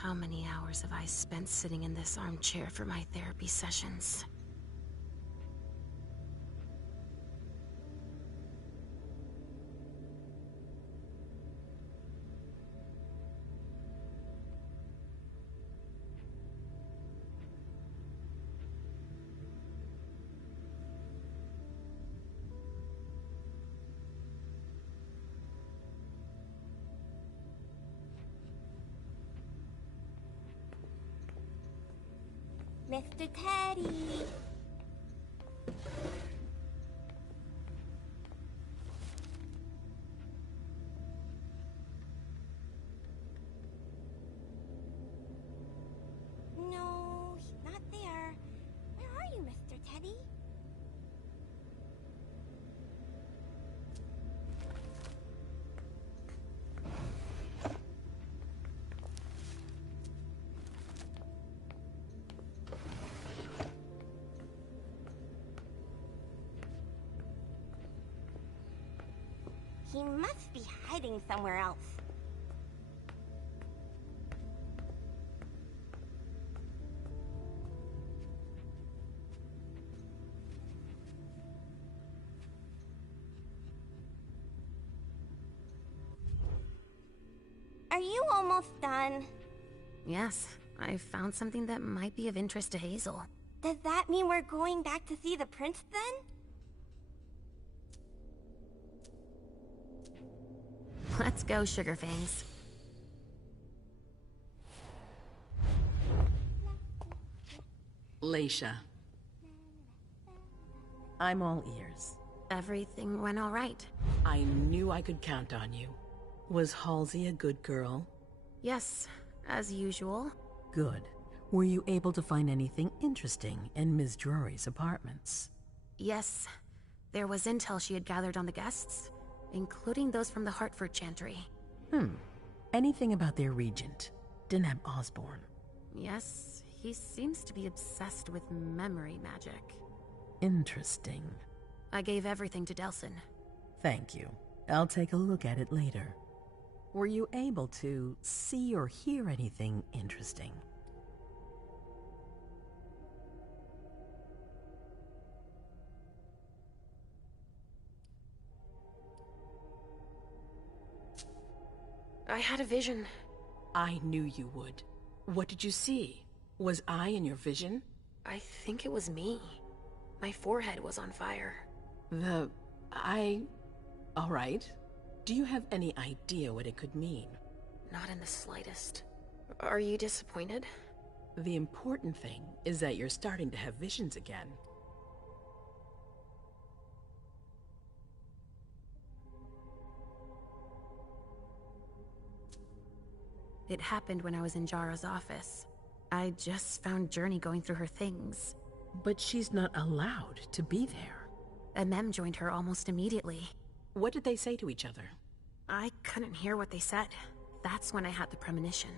How many hours have I spent sitting in this armchair for my therapy sessions? Mr. Teddy! No, he's not there. Where are you, Mr. Teddy? He must be hiding somewhere else. Are you almost done? Yes, I found something that might be of interest to Hazel. Does that mean we're going back to see the prince then? Let's go, Sugarfangs. Leisha. I'm all ears. Everything went all right. I knew I could count on you. Was Halsey a good girl? Yes, as usual. Good. Were you able to find anything interesting in Ms. Drury's apartments? Yes, there was intel she had gathered on the guests, including those from the Hartford Chantry. Anything about their regent, Deneb Osborne? Yes, he seems to be obsessed with memory magic. Interesting. I gave everything to Delsin. Thank you. I'll take a look at it later. Were you able to see or hear anything interesting? I had a vision. I knew you would. What did you see? Was I in your vision? I think it was me. My forehead was on fire. All right. Do you have any idea what it could mean? Not in the slightest. Are you disappointed? The important thing is that you're starting to have visions again. It happened when I was in Jara's office. I just found Journey going through her things. But she's not allowed to be there. Mem joined her almost immediately. What did they say to each other? I couldn't hear what they said. That's when I had the premonition.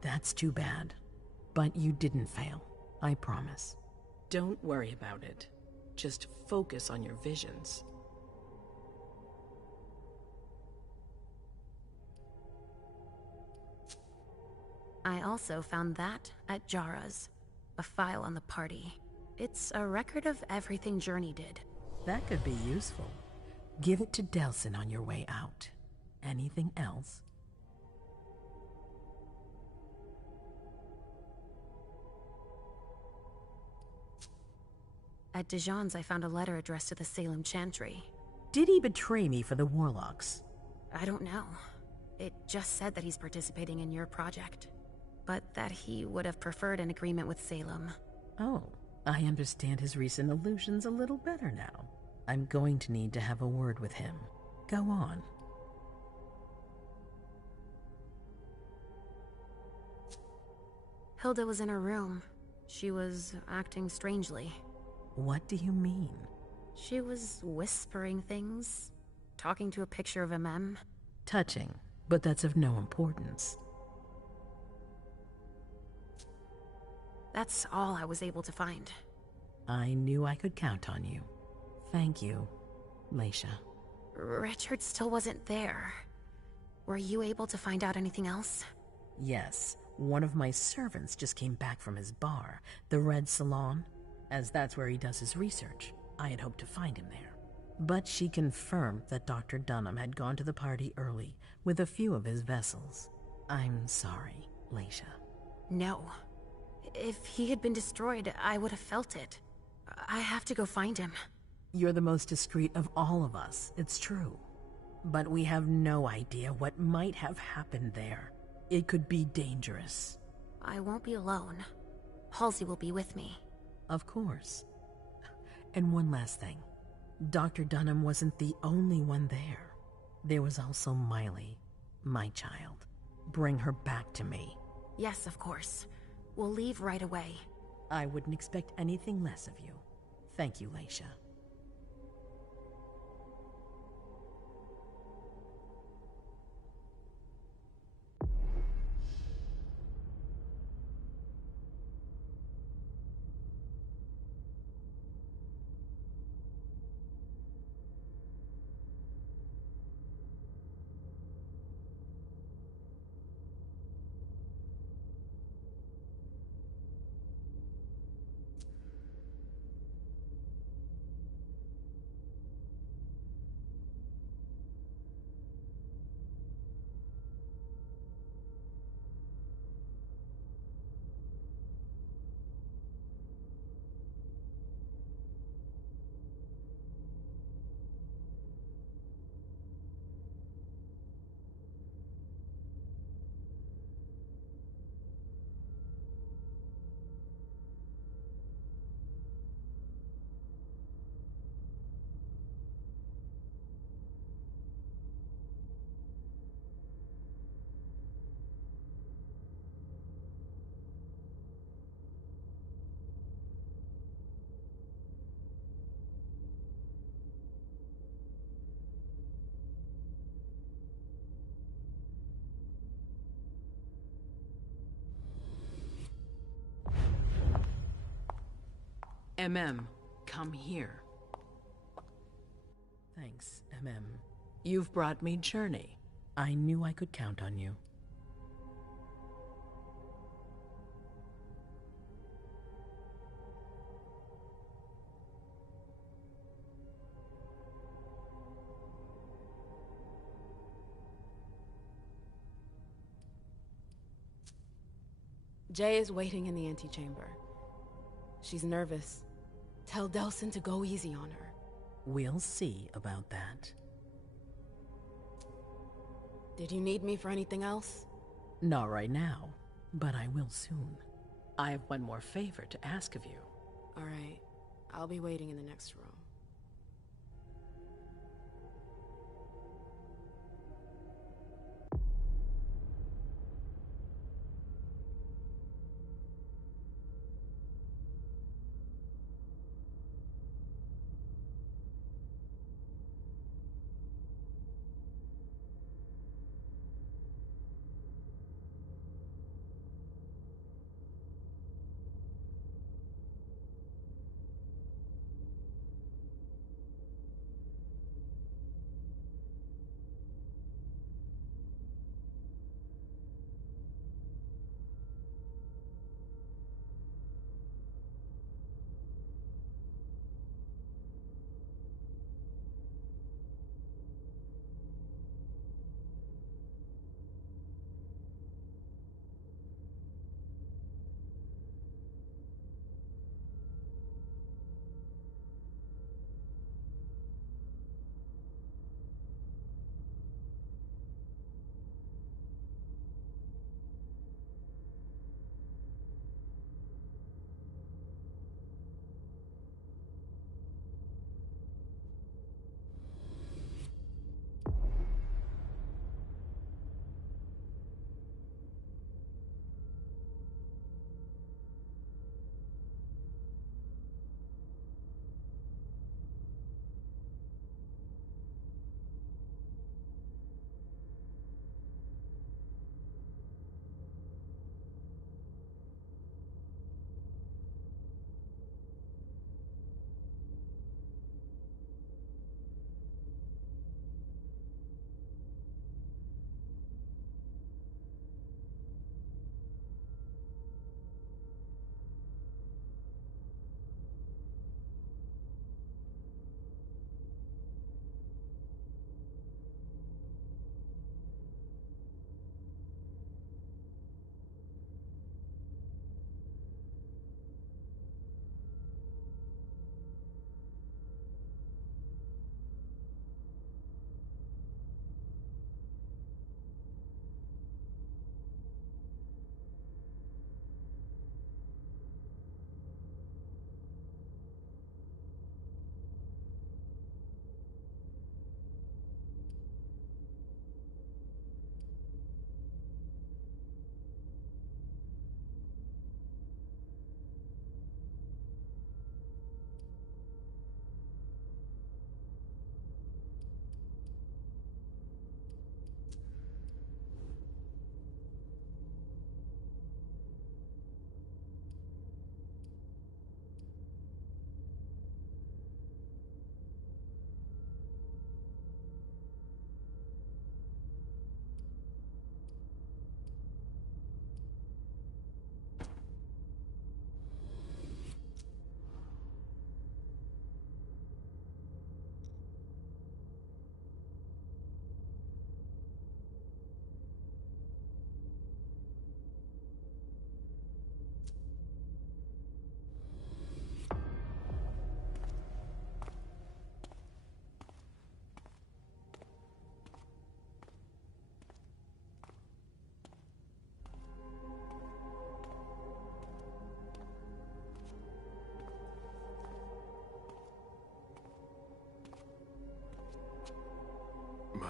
That's too bad. But you didn't fail, I promise. Don't worry about it. Just focus on your visions. I also found that at Jara's. A file on the party. It's a record of everything Journey did. That could be useful. Give it to Delsin on your way out. Anything else? At Dijon's, I found a letter addressed to the Salem Chantry. Did he betray me for the Warlocks? I don't know. It just said that he's participating in your project, but that he would have preferred an agreement with Salem. Oh, I understand his recent illusions a little better now. I'm going to need to have a word with him. Go on. Hilda was in her room. She was acting strangely. What do you mean? She was whispering things, talking to a picture of Mem. Touching, but that's of no importance. That's all I was able to find. I knew I could count on you. Thank you, Leisha. Richard still wasn't there. Were you able to find out anything else? Yes, One of my servants just came back from his bar, the Red Salon, as that's where he does his research. I had hoped to find him there. But she confirmed that Dr. Dunham had gone to the party early with a few of his vessels. I'm sorry, Leisha. No. If he had been destroyed, I would have felt it. I have to go find him. You're the most discreet of all of us, it's true. But we have no idea what might have happened there. It could be dangerous. I won't be alone. Halsey will be with me. Of course. And one last thing. Dr. Dunham wasn't the only one there. There was also Miley, my child. Bring her back to me. Yes, of course. We'll leave right away. I wouldn't expect anything less of you. Thank you, Leisha. Come here. Thanks, You've brought me Journey. I knew I could count on you. Jay is waiting in the antechamber. She's nervous. Tell Delsin to go easy on her. We'll see about that. Did you need me for anything else? Not right now, but I will soon. I have one more favor to ask of you. All right. I'll be waiting in the next room.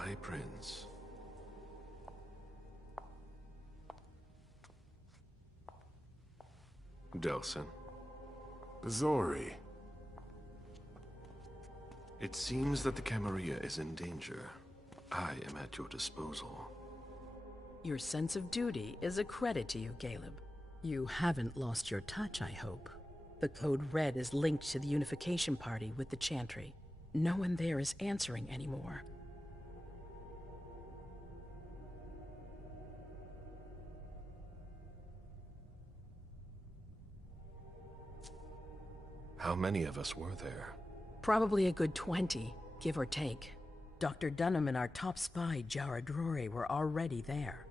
Spy Prince. Delsin. Zori. It seems that the Camarilla is in danger. I am at your disposal. Your sense of duty is a credit to you, Caleb. You haven't lost your touch, I hope. The code red is linked to the unification party with the Chantry. No one there is answering anymore. How many of us were there? Probably a good 20, give or take. Dr. Dunham and our top spy, Jara Drury, were already there.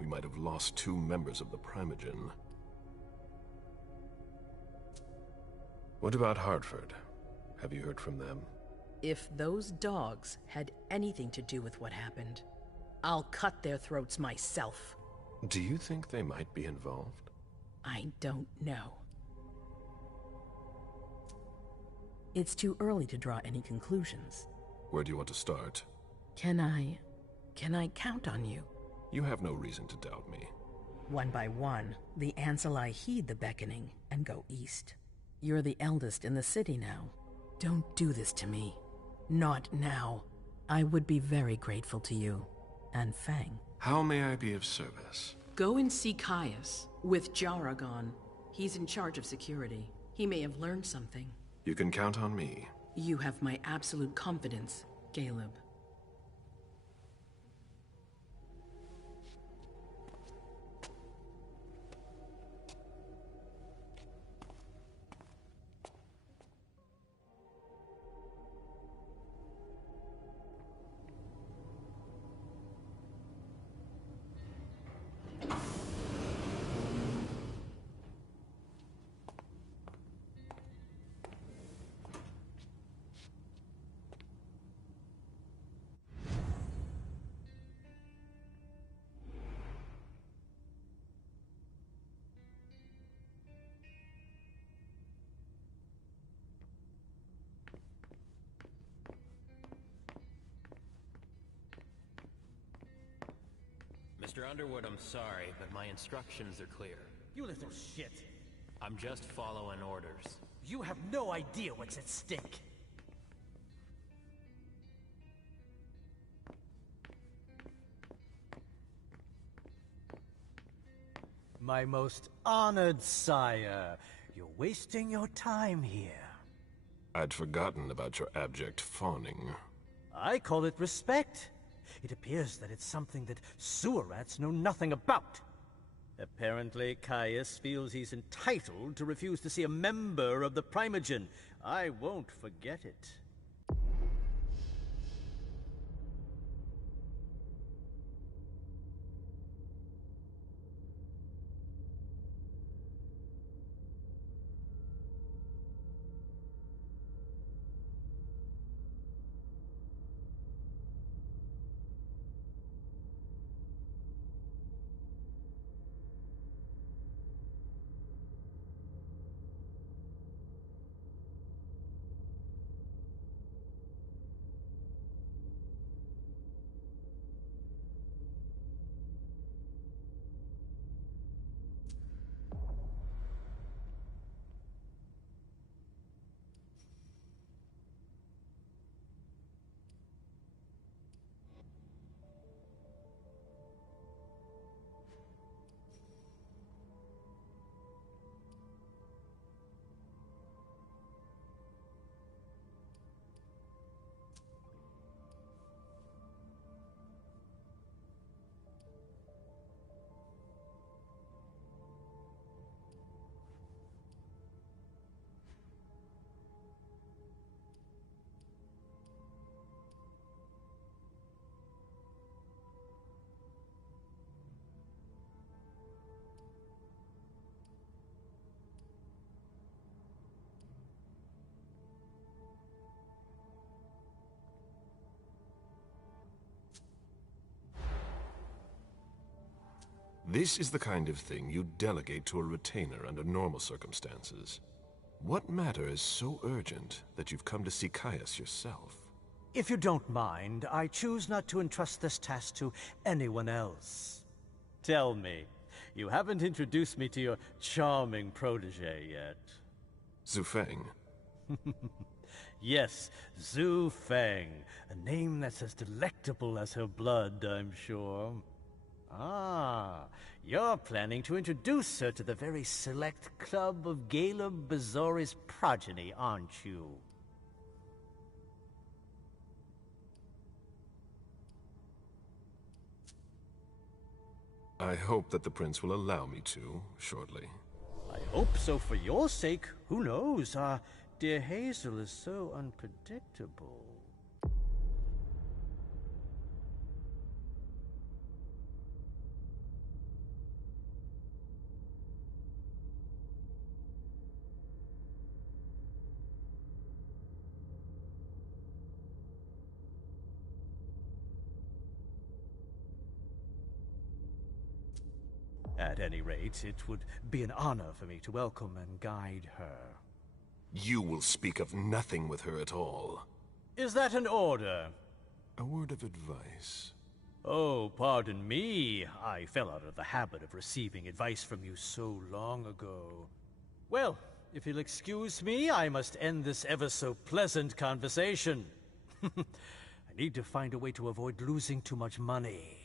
We might have lost 2 members of the Primogen. What about Hartford? Have you heard from them? If those dogs had anything to do with what happened, I'll cut their throats myself. Do you think they might be involved? I don't know. It's too early to draw any conclusions. Where do you want to start? Can I count on you? You have no reason to doubt me. One by one, the Ancilai heed the beckoning and go east. You're the eldest in the city now. Don't do this to me. Not now. I would be very grateful to you. And Fang. How may I be of service? Go and see Caius, with Jara gone. He's in charge of security. He may have learned something. You can count on me. You have my absolute confidence, Caleb. Mr. Underwood, I'm sorry, but my instructions are clear. You little shit. I'm just following orders. You have no idea what's at stake. My most honored sire, you're wasting your time here. I'd forgotten about your abject fawning. I call it respect. It appears that it's something that sewer rats know nothing about. Apparently, Caius feels he's entitled to refuse to see a member of the Primogen. I won't forget it. This is the kind of thing you delegate to a retainer under normal circumstances. What matter is so urgent that you've come to see Caius yourself? If you don't mind, I choose not to entrust this task to anyone else. Tell me, you haven't introduced me to your charming protege yet. Zufeng. Yes, Zhu Feng, a name that's as delectable as her blood, I'm sure. Ah, you're planning to introduce her to the very select club of Galeb Bazori's progeny, aren't you? I hope that the prince will allow me to, shortly. I hope so for your sake. Who knows? Dear Hazel is so unpredictable. At any rate, it would be an honor for me to welcome and guide her. You will speak of nothing with her at all. Is that an order? A word of advice. Oh, pardon me. I fell out of the habit of receiving advice from you so long ago. Well, if you'll excuse me, I must end this ever-so-pleasant conversation. I need to find a way to avoid losing too much money.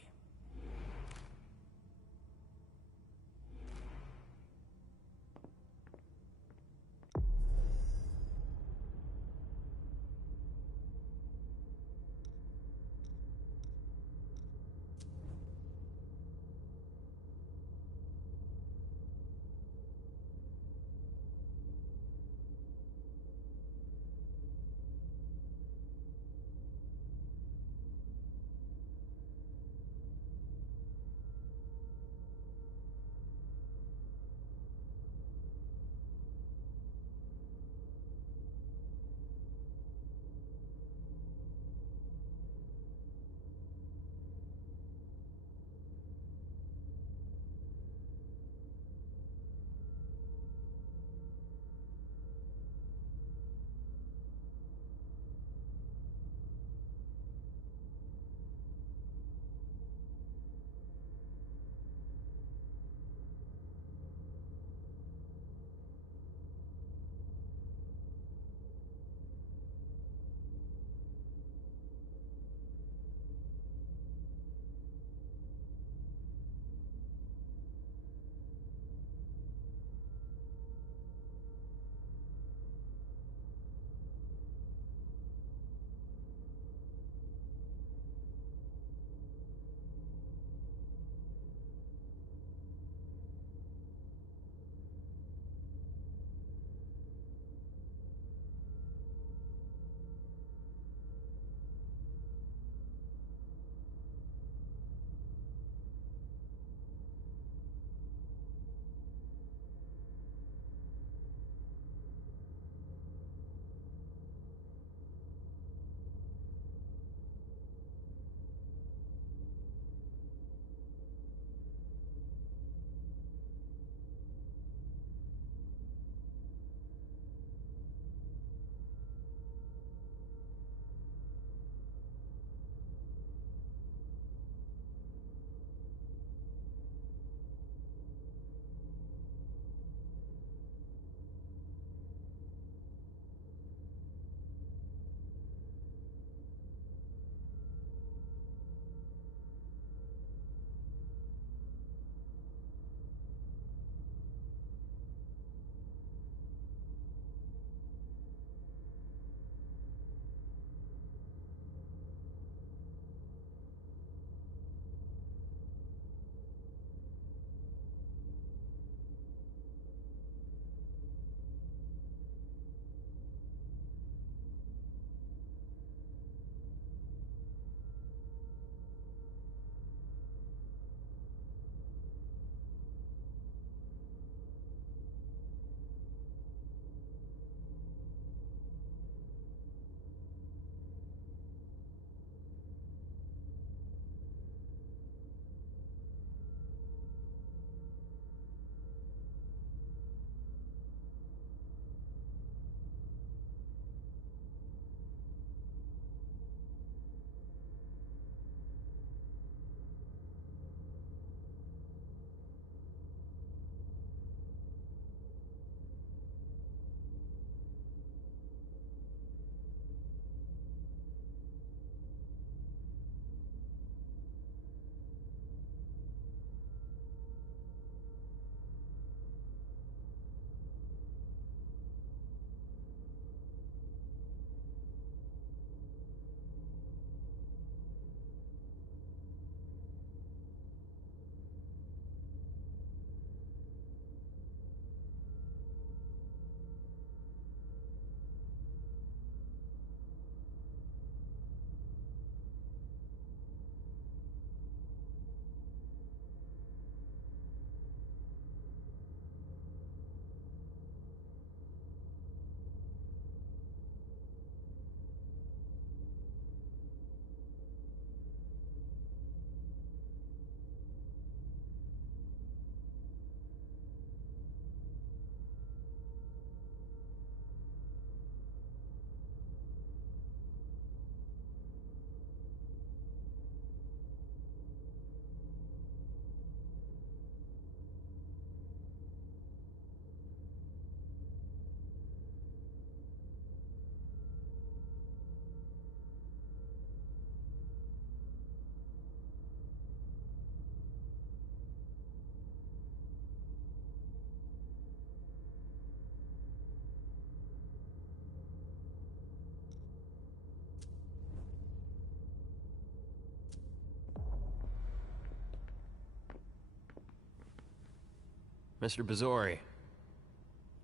Mr. Bazori.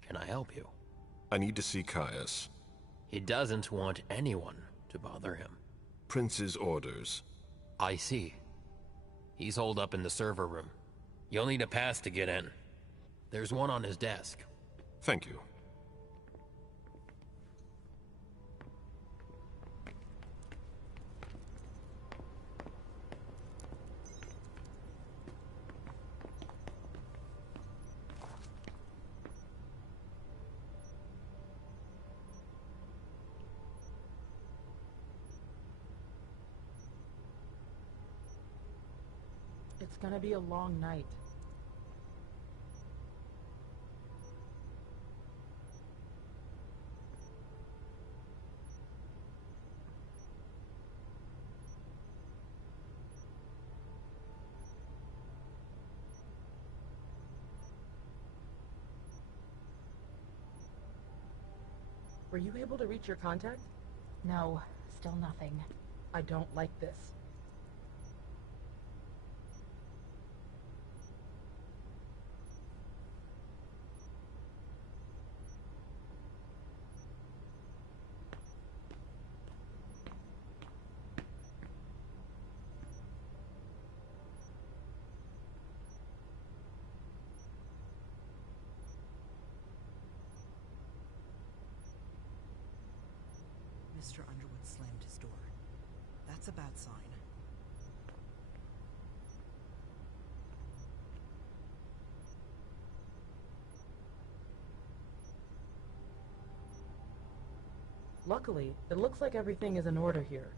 Can I help you? I need to see Caius. He doesn't want anyone to bother him. Prince's orders. I see. He's holed up in the server room. You'll need a pass to get in. There's one on his desk. Thank you. It's gonna be a long night. Were you able to reach your contact? No, still nothing. I don't like this. Mr. Underwood slammed his door. That's a bad sign. Luckily, it looks like everything is in order here.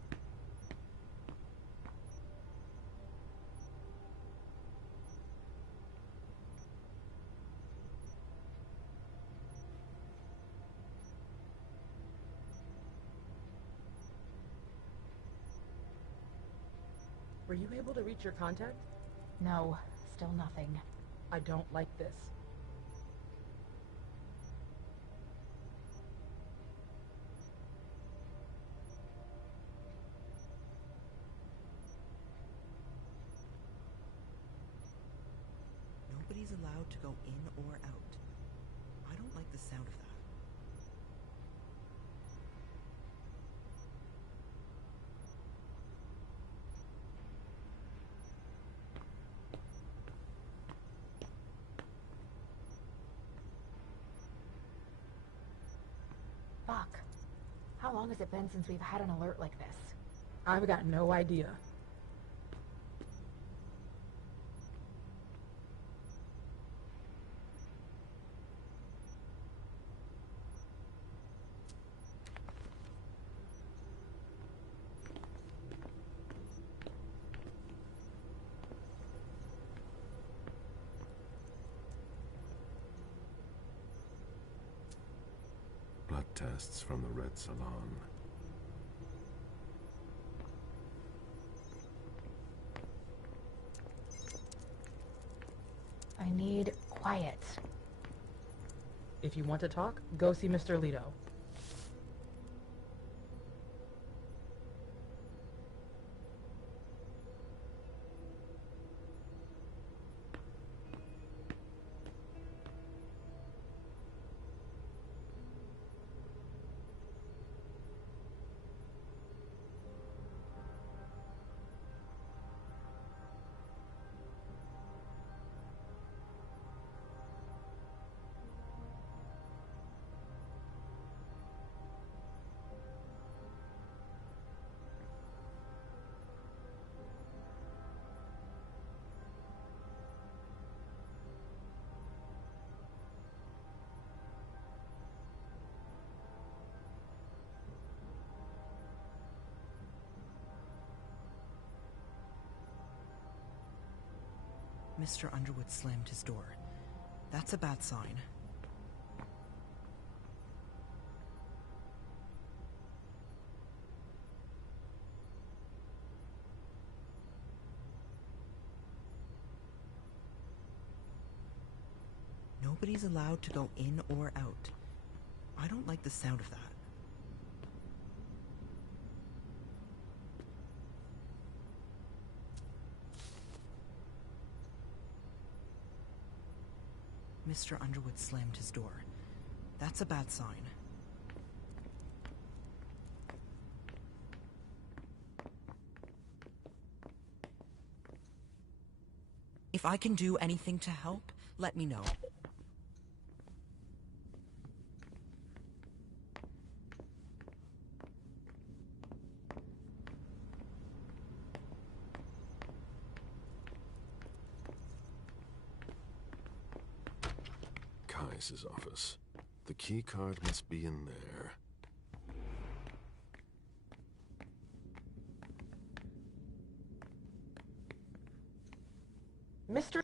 Were you able to reach your contact? No, still nothing. I don't like this. Nobody's allowed to go in or out. I don't like the sound of that. Fuck. How long has it been since we've had an alert like this? I've got no idea. Blood tests from the Red Salon. I need quiet. If you want to talk, go see Mr. Leto. Mr. Underwood slammed his door. That's a bad sign. Nobody's allowed to go in or out. I don't like the sound of that. Mr. Underwood slammed his door. That's a bad sign. If I can do anything to help, let me know. Kai's office. The key card must be in there. Mr.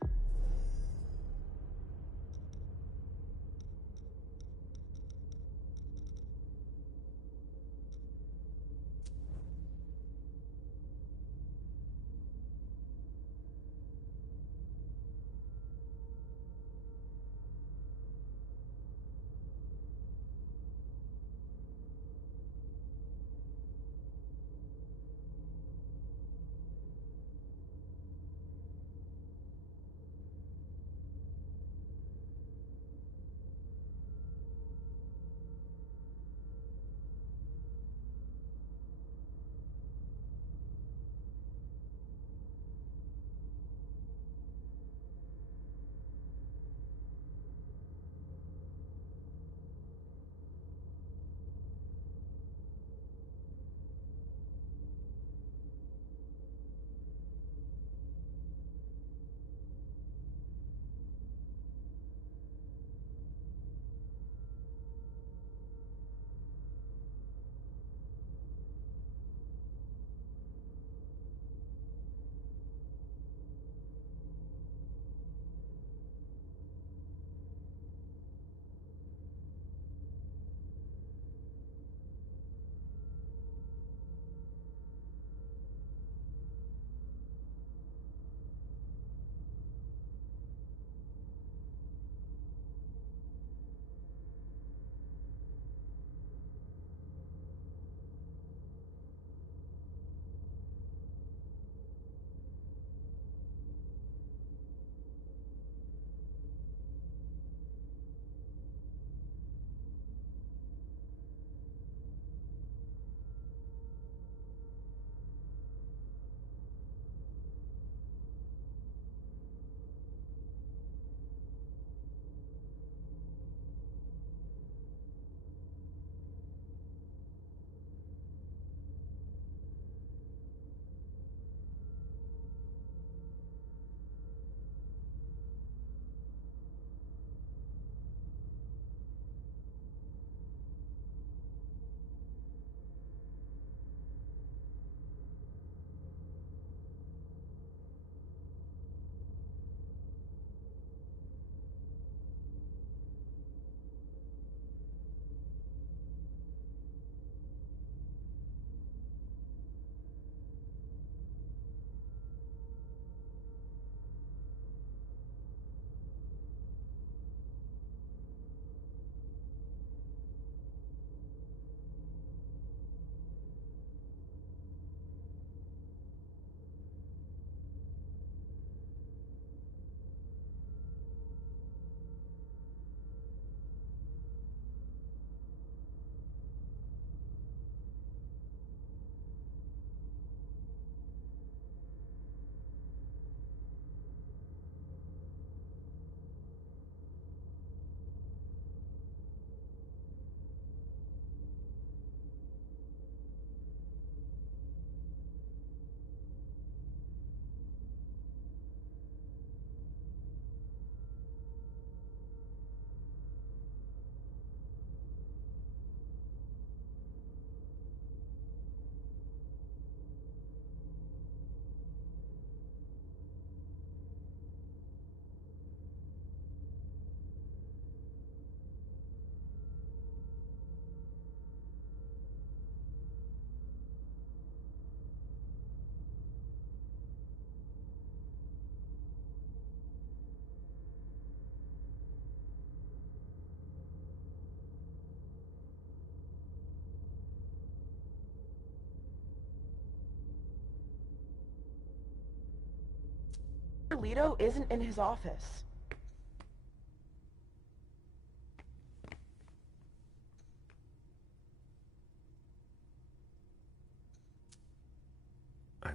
Leto isn't in his office.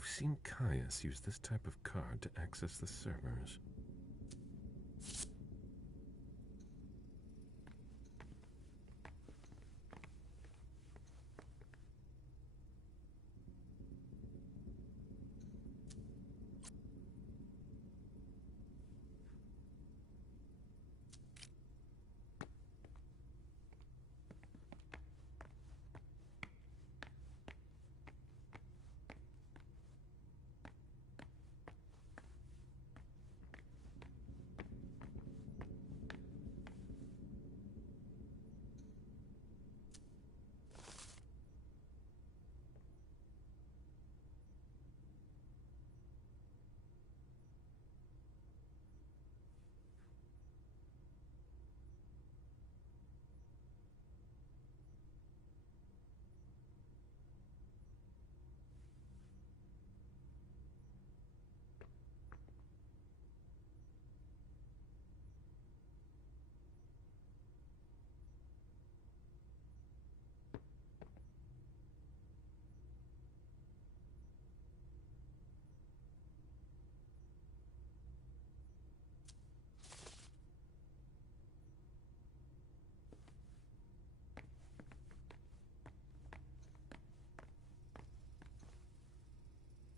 seen Caius use this type of card to access the servers.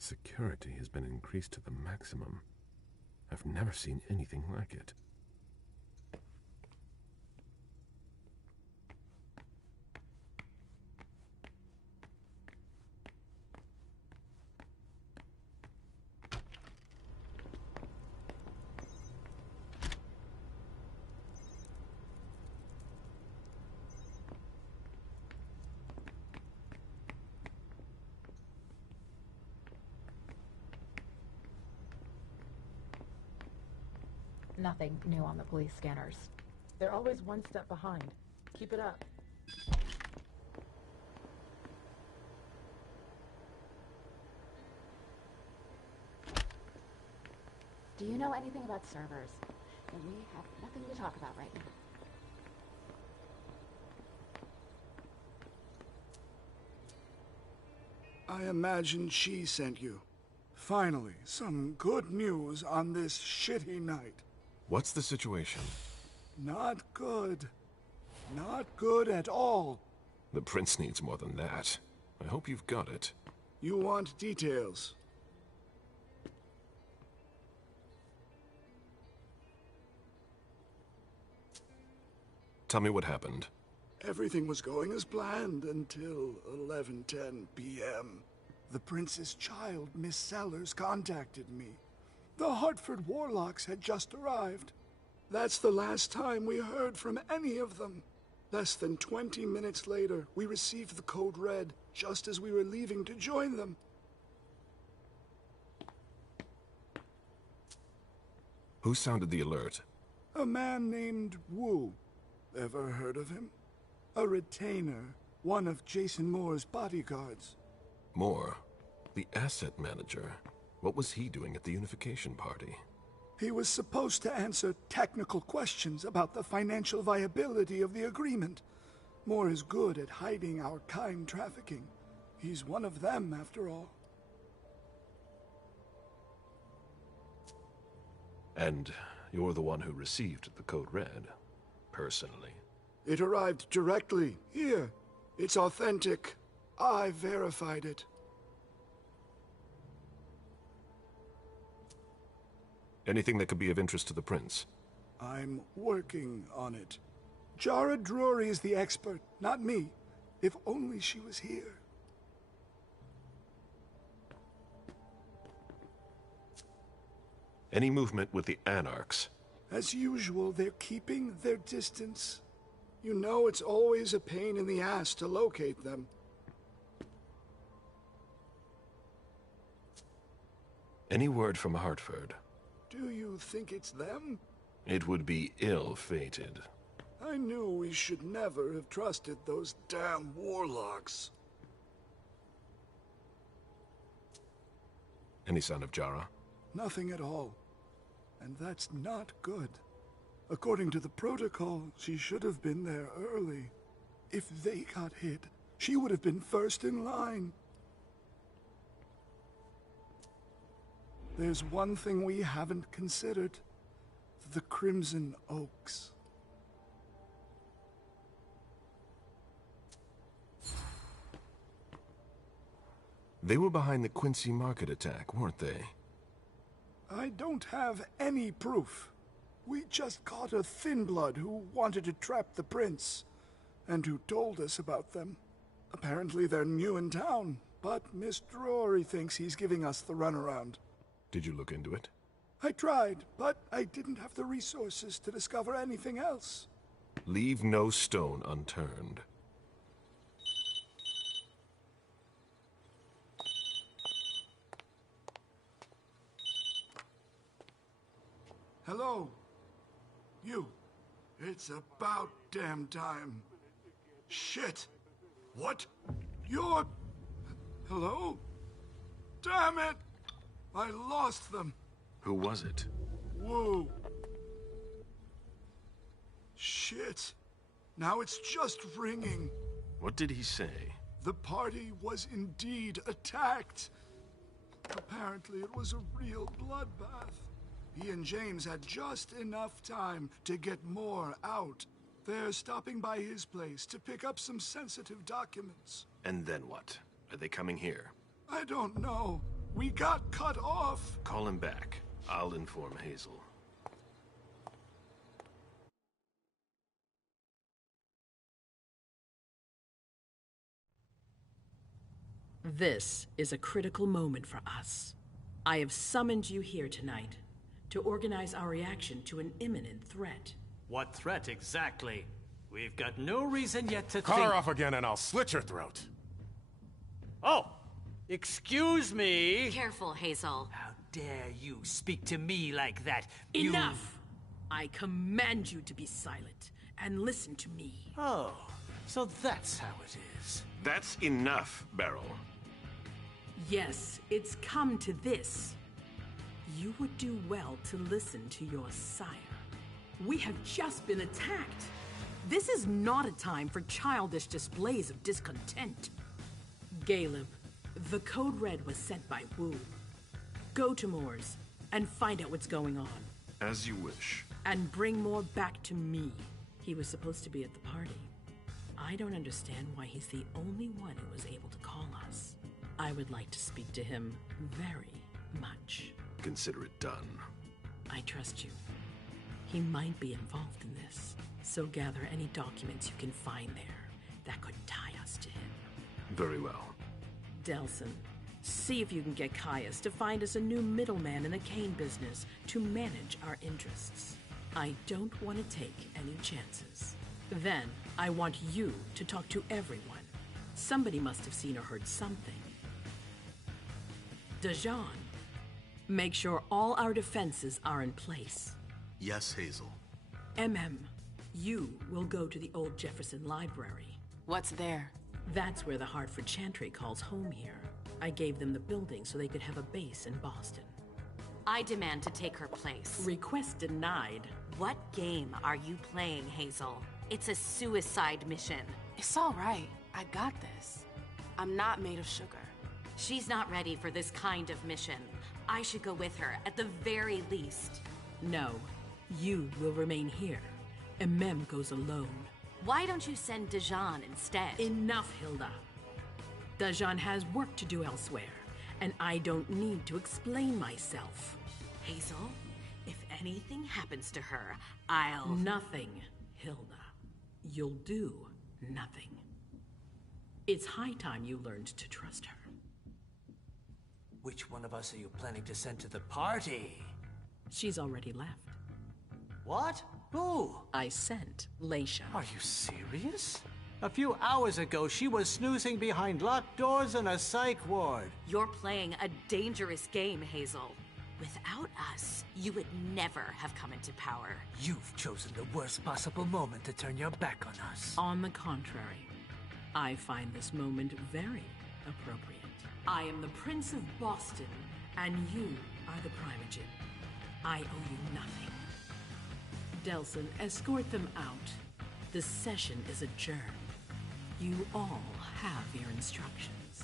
Security has been increased to the maximum. I've never seen anything like it. Nothing new on the police scanners. They're always one step behind. Keep it up. Do you know anything about servers? And we have nothing to talk about right now. I imagine she sent you. Finally, some good news on this shitty night. What's the situation? Not good. Not good at all. The prince needs more than that. I hope you've got it. You want details. Tell me what happened. Everything was going as planned until 11:10 p.m. The prince's child, Miss Sellers, contacted me. The Hartford Warlocks had just arrived. That's the last time we heard from any of them. Less than 20 minutes later, we received the code red, just as we were leaving to join them. Who sounded the alert? A man named Wu. Ever heard of him? A retainer, one of Jason Moore's bodyguards. Moore? The asset manager? What was he doing at the unification party? He was supposed to answer technical questions about the financial viability of the agreement. Moore is good at hiding our kind trafficking. He's one of them, after all. And you're the one who received the code red, personally. It arrived directly, here. It's authentic. I verified it. Anything that could be of interest to the prince? I'm working on it. Jara Drury is the expert, not me. If only she was here. Any movement with the Anarchs? As usual, they're keeping their distance. You know it's always a pain in the ass to locate them. Any word from Hartford? Do you think it's them? It would be ill-fated. I knew we should never have trusted those damn warlocks. Any sign of Jara? Nothing at all. And that's not good. According to the protocol, she should have been there early. If they got hit, she would have been first in line. There's one thing we haven't considered. The Crimson Oaks. They were behind the Quincy Market attack, weren't they? I don't have any proof. We just caught a thin blood who wanted to trap the prince, and who told us about them. Apparently they're new in town, but Mr. Rory thinks he's giving us the runaround. Did you look into it? I tried, but I didn't have the resources to discover anything else. Leave no stone unturned. Hello? You. It's about damn time. Shit. What? You're... Hello? Damn it! I lost them. Who was it? Whoa. Shit. Now it's just ringing. What did he say? The party was indeed attacked. Apparently it was a real bloodbath. He and James had just enough time to get more out. They're stopping by his place to pick up some sensitive documents. And then what? Are they coming here? I don't know. We got cut off. Call him back. I'll inform Hazel. This is a critical moment for us. I have summoned you here tonight to organize our reaction to an imminent threat. What threat exactly? We've got no reason yet to Cut think... her off again and I'll slit your throat. Oh! Excuse me! Careful, Hazel. How dare you speak to me like that? Enough! I command you to be silent and listen to me. Oh, so that's how it is. That's enough, Beryl. Yes, it's come to this. You would do well to listen to your sire. We have just been attacked. This is not a time for childish displays of discontent. Caleb, the code red was sent by Wu. Go to Moore's and find out what's going on. As you wish. And bring Moore back to me. He was supposed to be at the party. I don't understand why he's the only one who was able to call us. I would like to speak to him very much. Consider it done. I trust you. He might be involved in this, so gather any documents you can find there that could tie us to him. Very well. Delson, see if you can get Caius to find us a new middleman in the cane business to manage our interests. I don't want to take any chances. Then, I want you to talk to everyone. Somebody must have seen or heard something. Dajan, make sure all our defenses are in place. Yes, Hazel. You will go to the old Jefferson Library. What's there? That's where the Hartford Chantry calls home here. I gave them the building so they could have a base in Boston. I demand to take her place. Request denied. What game are you playing, Hazel? It's a suicide mission. It's all right. I got this. I'm not made of sugar. She's not ready for this kind of mission. I should go with her, at the very least. No, you will remain here. Mem goes alone. Why don't you send Dajan instead? Enough, Hilda. Dajan has work to do elsewhere, and I don't need to explain myself. Hazel, if anything happens to her, I'll... Nothing, Hilda. You'll do nothing. It's high time you learned to trust her. Which one of us are you planning to send to the party? She's already left. What? Who? I sent Leisha. Are you serious? A few hours ago, she was snoozing behind locked doors in a psych ward. You're playing a dangerous game, Hazel. Without us, you would never have come into power. You've chosen the worst possible moment to turn your back on us. On the contrary, I find this moment very appropriate. I am the Prince of Boston, and you are the Primogen. I owe you nothing. Delson, escort them out. The session is adjourned. You all have your instructions.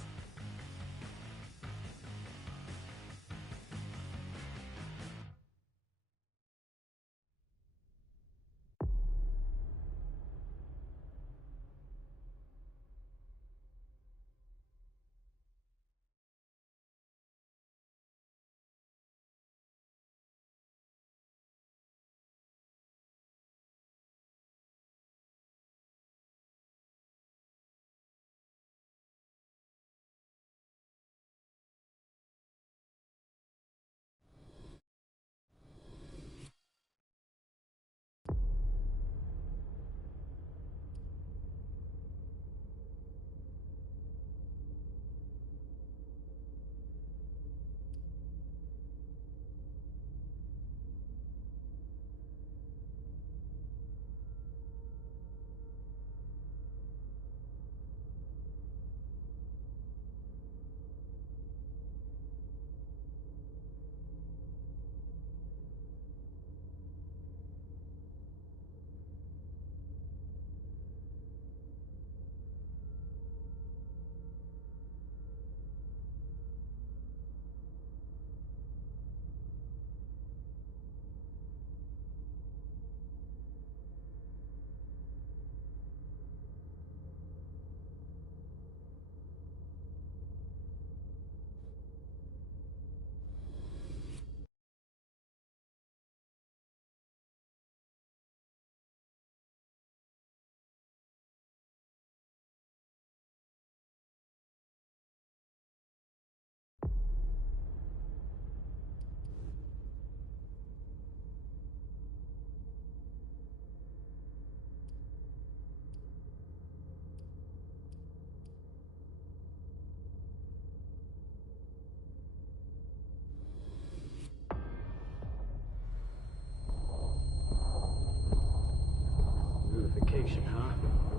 Vacation, huh?